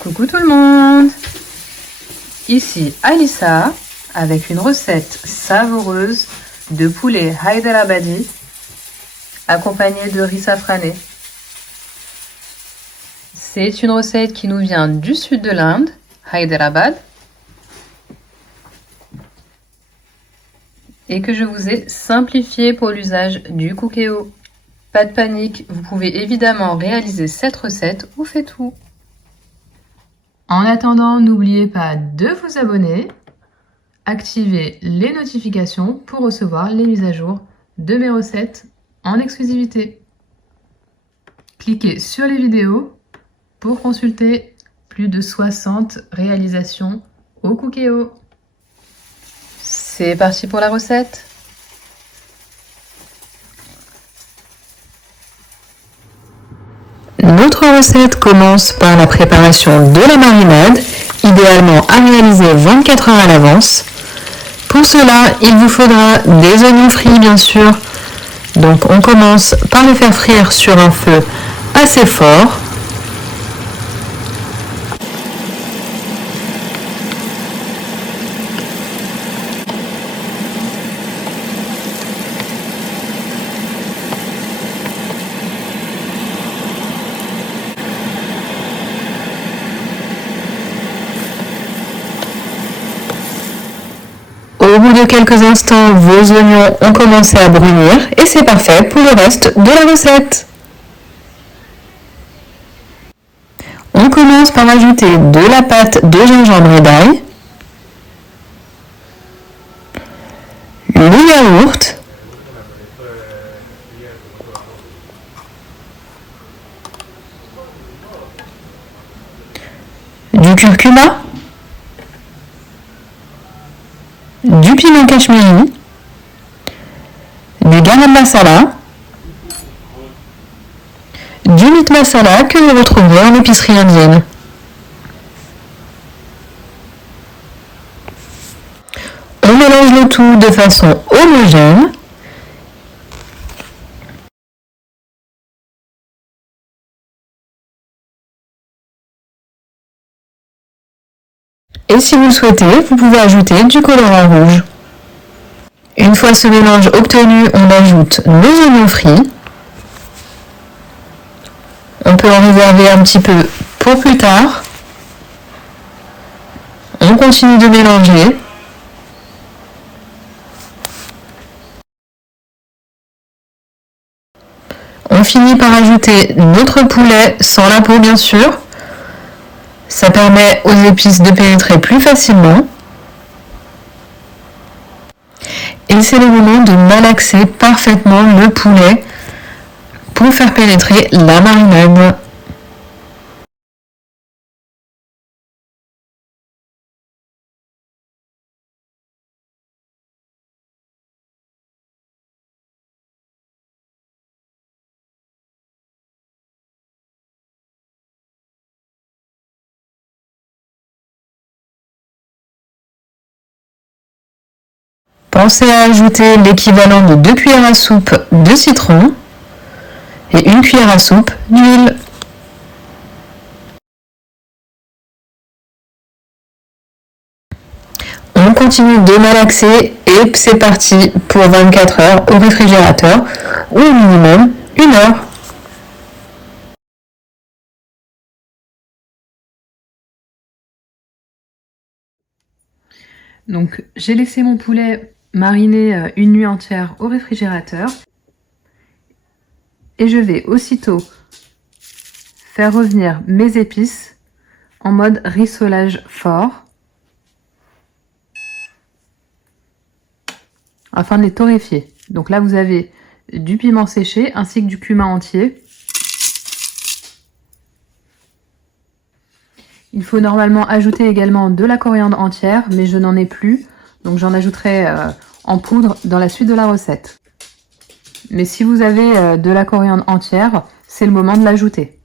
Coucou tout le monde! Ici Alissa avec une recette savoureuse de poulet Hyderabadi accompagnée de riz safrané. C'est une recette qui nous vient du sud de l'Inde, Hyderabad, et que je vous ai simplifiée pour l'usage du cookéo. Pas de panique, vous pouvez évidemment réaliser cette recette au fait-tout. En attendant, n'oubliez pas de vous abonner, activer les notifications pour recevoir les mises à jour de mes recettes en exclusivité. Cliquez sur les vidéos pour consulter plus de 60 réalisations au cookéo. C'est parti pour la recette. Notre recette commence par la préparation de la marinade, idéalement à réaliser 24 heures à l'avance. Pour cela, il vous faudra des oignons frits bien sûr. Donc on commence par les faire frire sur un feu assez fort. Au bout de quelques instants, vos oignons ont commencé à brunir et c'est parfait pour le reste de la recette. On commence par ajouter de la pâte de gingembre et d'ail, le yaourt, du curcuma, du piment cachemiri, du garam masala, du meat masala que vous retrouverez en épicerie indienne. On mélange le tout de façon homogène. Et si vous le souhaitez, vous pouvez ajouter du colorant rouge. Une fois ce mélange obtenu, on ajoute nos oignons frits. On peut en réserver un petit peu pour plus tard. On continue de mélanger. On finit par ajouter notre poulet sans la peau bien sûr. Ça permet aux épices de pénétrer plus facilement. Et c'est le moment de malaxer parfaitement le poulet pour faire pénétrer la marinade. Pensez à ajouter l'équivalent de 2 cuillères à soupe de citron et 1 cuillère à soupe d'huile. On continue de malaxer et c'est parti pour 24 heures au réfrigérateur ou au minimum 1 heure. Donc j'ai laissé mon poulet mariner une nuit entière au réfrigérateur et je vais aussitôt faire revenir mes épices en mode rissolage fort afin de les torréfier. Donc là vous avez du piment séché ainsi que du cumin entier. Il faut normalement ajouter également de la coriandre entière, mais je n'en ai plus, donc j'en ajouterai en poudre dans la suite de la recette. Mais si vous avez de la coriandre entière, c'est le moment de l'ajouter.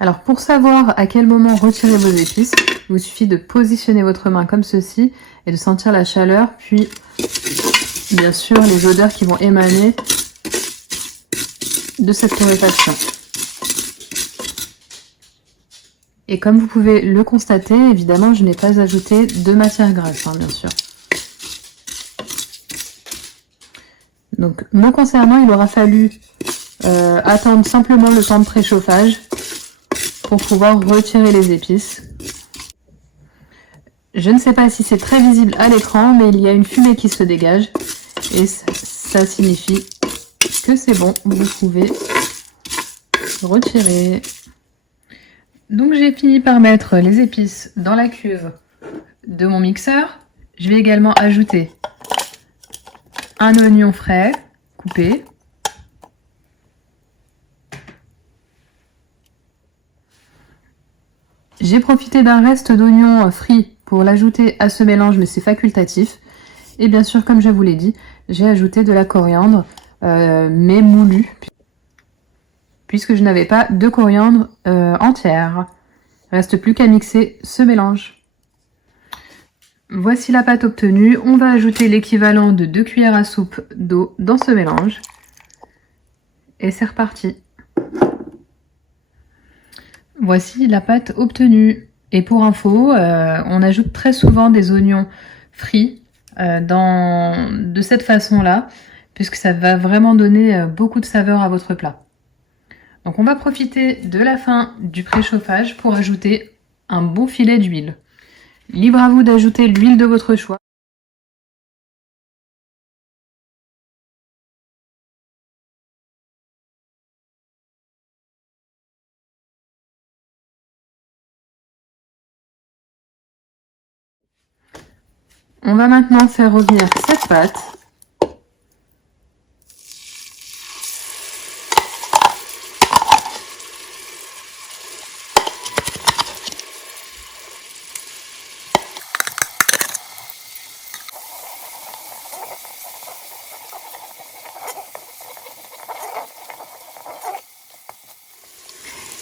Alors pour savoir à quel moment retirer vos épices, il vous suffit de positionner votre main comme ceci et de sentir la chaleur, puis bien sûr les odeurs qui vont émaner de cette torréfaction. Et comme vous pouvez le constater, évidemment, je n'ai pas ajouté de matière grasse, bien sûr. Donc, me concernant, il aura fallu attendre simplement le temps de préchauffage pour pouvoir retirer les épices. Je ne sais pas si c'est très visible à l'écran, mais il y a une fumée qui se dégage et ça signifie que c'est bon, vous pouvez retirer. Donc j'ai fini par mettre les épices dans la cuve de mon mixeur. Je vais également ajouter un oignon frais coupé. J'ai profité d'un reste d'oignon frit pour l'ajouter à ce mélange, mais c'est facultatif. Et bien sûr, comme je vous l'ai dit, j'ai ajouté de la coriandre, mais moulue, puisque je n'avais pas de coriandre entière. Reste plus qu'à mixer ce mélange. Voici la pâte obtenue. On va ajouter l'équivalent de 2 cuillères à soupe d'eau dans ce mélange. Et c'est reparti. Voici la pâte obtenue. Et pour info, on ajoute très souvent des oignons frits de cette façon-là, puisque ça va vraiment donner beaucoup de saveur à votre plat. Donc on va profiter de la fin du préchauffage pour ajouter un bon filet d'huile. Libre à vous d'ajouter l'huile de votre choix. On va maintenant faire revenir cette pâte.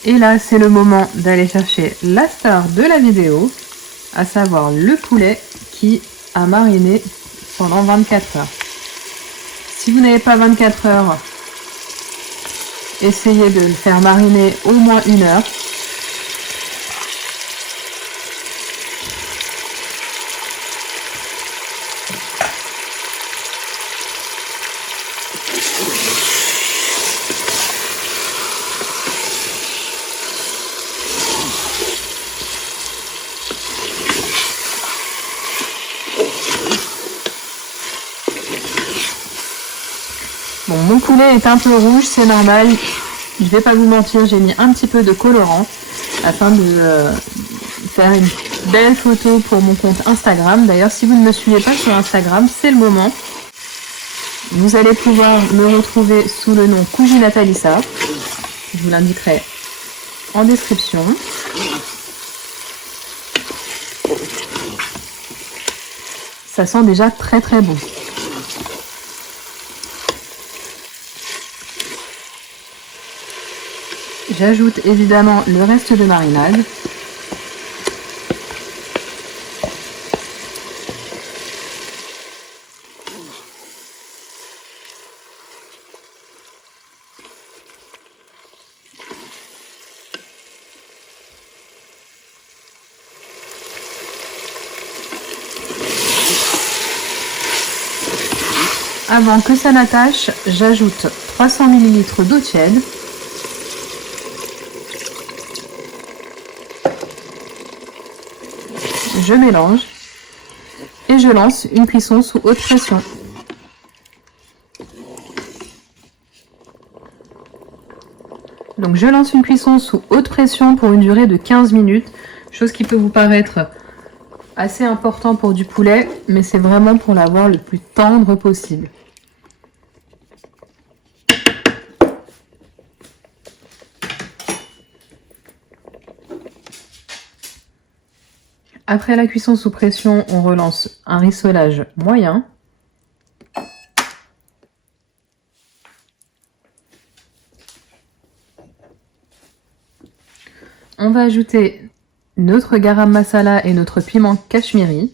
Et là, c'est le moment d'aller chercher la star de la vidéo, à savoir le poulet qui a mariné pendant 24 heures. Si vous n'avez pas 24 heures, essayez de le faire mariner au moins 1 heure. Bon, mon poulet est un peu rouge, c'est normal. Je vais pas vous mentir, j'ai mis un petit peu de colorant afin de faire une belle photo pour mon compte Instagram. D'ailleurs, si vous ne me suivez pas sur Instagram, c'est le moment. Vous allez pouvoir me retrouver sous le nom Cuginata Lisa. Je vous l'indiquerai en description. Ça sent déjà très très bon. J'ajoute évidemment le reste de marinade. Avant que ça n'attache, j'ajoute 300 ml d'eau tiède. Je mélange et je lance une cuisson sous haute pression. Donc je lance une cuisson sous haute pression pour une durée de 15 minutes, chose qui peut vous paraître assez important pour du poulet, mais c'est vraiment pour l'avoir le plus tendre possible. Après la cuisson sous pression, on relance un rissolage moyen. On va ajouter notre garam masala et notre piment cachemiri.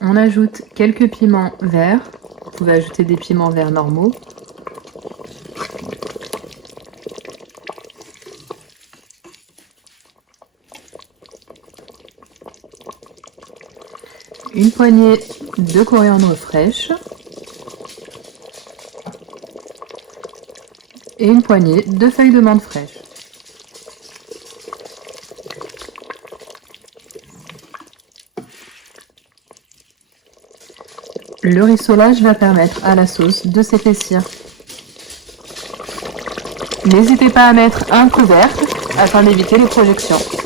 On ajoute quelques piments verts. Vous pouvez ajouter des piments verts normaux. une poignée de coriandre fraîche et une poignée de feuilles de menthe fraîches. Le rissolage va permettre à la sauce de s'épaissir. N'hésitez pas à mettre un couvercle afin d'éviter les projections.